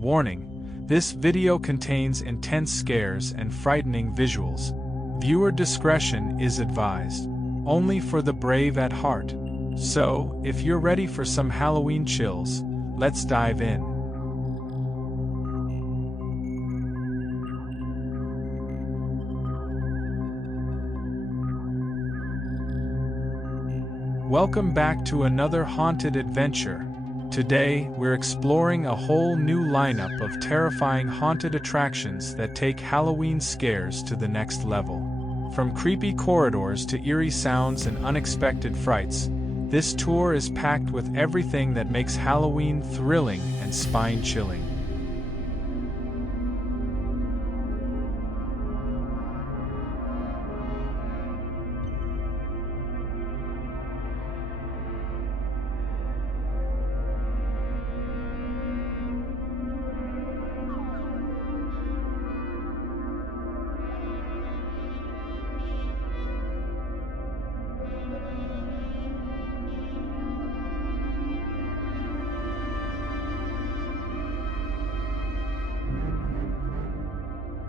Warning: this video contains intense scares and frightening visuals. Viewer discretion is advised. Only for the brave at heart. So, if you're ready for some Halloween chills, let's dive in. Welcome back to another haunted adventure. Today, we're exploring a whole new lineup of terrifying haunted attractions that take Halloween scares to the next level. From creepy corridors to eerie sounds and unexpected frights, this tour is packed with everything that makes Halloween thrilling and spine-chilling.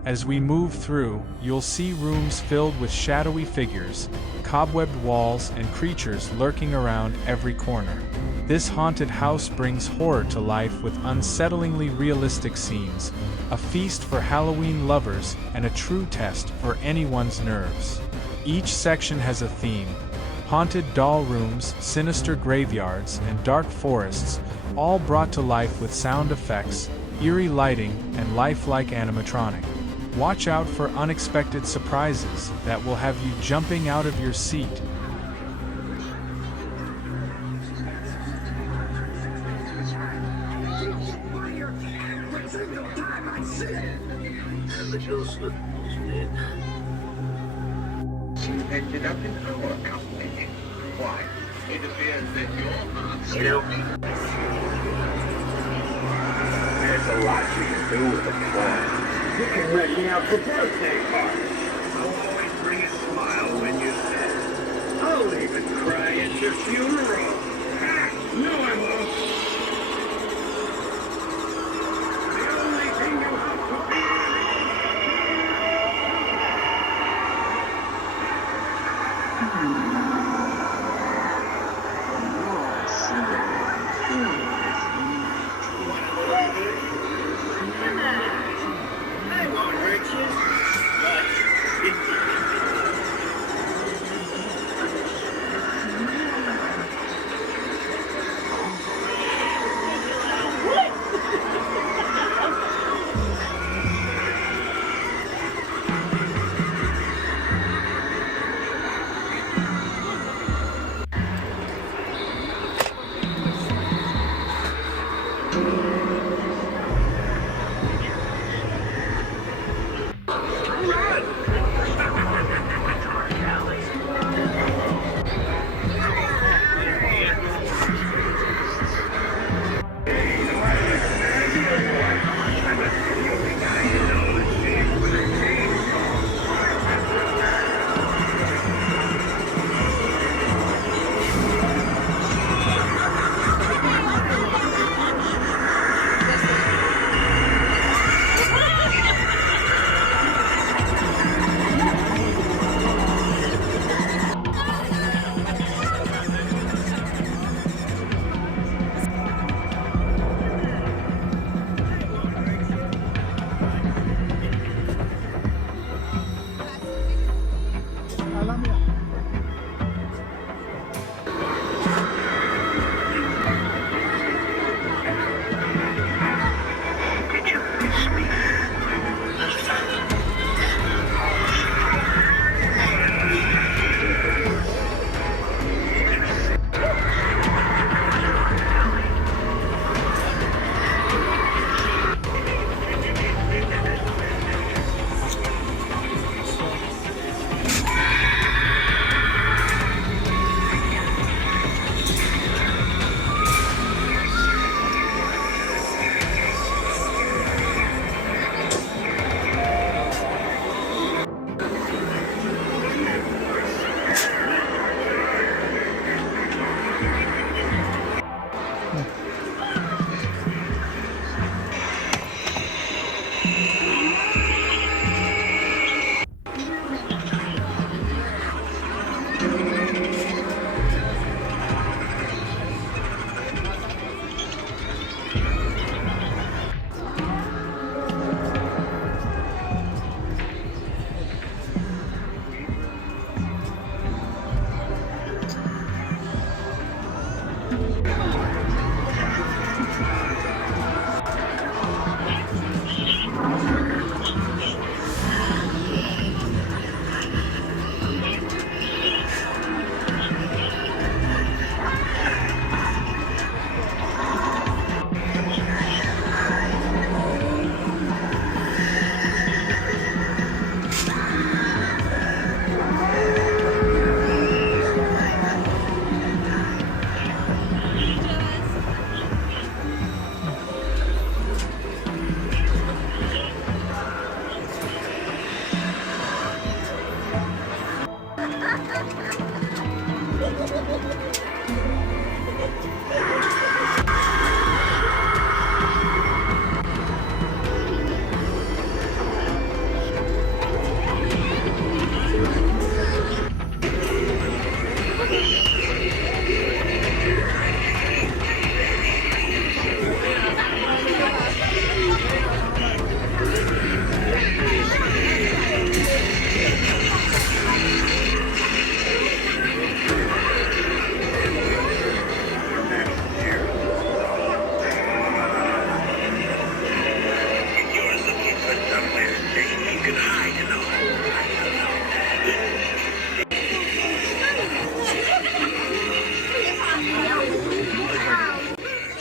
As we move through, you'll see rooms filled with shadowy figures, cobwebbed walls, and creatures lurking around every corner. This haunted house brings horror to life with unsettlingly realistic scenes, a feast for Halloween lovers and a true test for anyone's nerves. Each section has a theme: haunted doll rooms, sinister graveyards, and dark forests, all brought to life with sound effects, eerie lighting, and lifelike animatronics. Watch out for unexpected surprises that will have you jumping out of your seat. You ended up in our company. Why? It appears that your heart's still beating. There's a lot you can do with a plan. You can rent me out for birthday parties. I'll always bring a smile when you say, I'll even cry at your funeral. No, I won't. The only thing you have to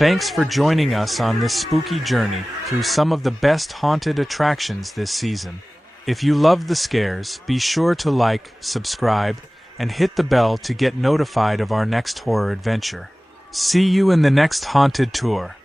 Thanks for joining us on this spooky journey through some of the best haunted attractions this season. If you love the scares, be sure to like, subscribe, and hit the bell to get notified of our next horror adventure. See you in the next haunted tour.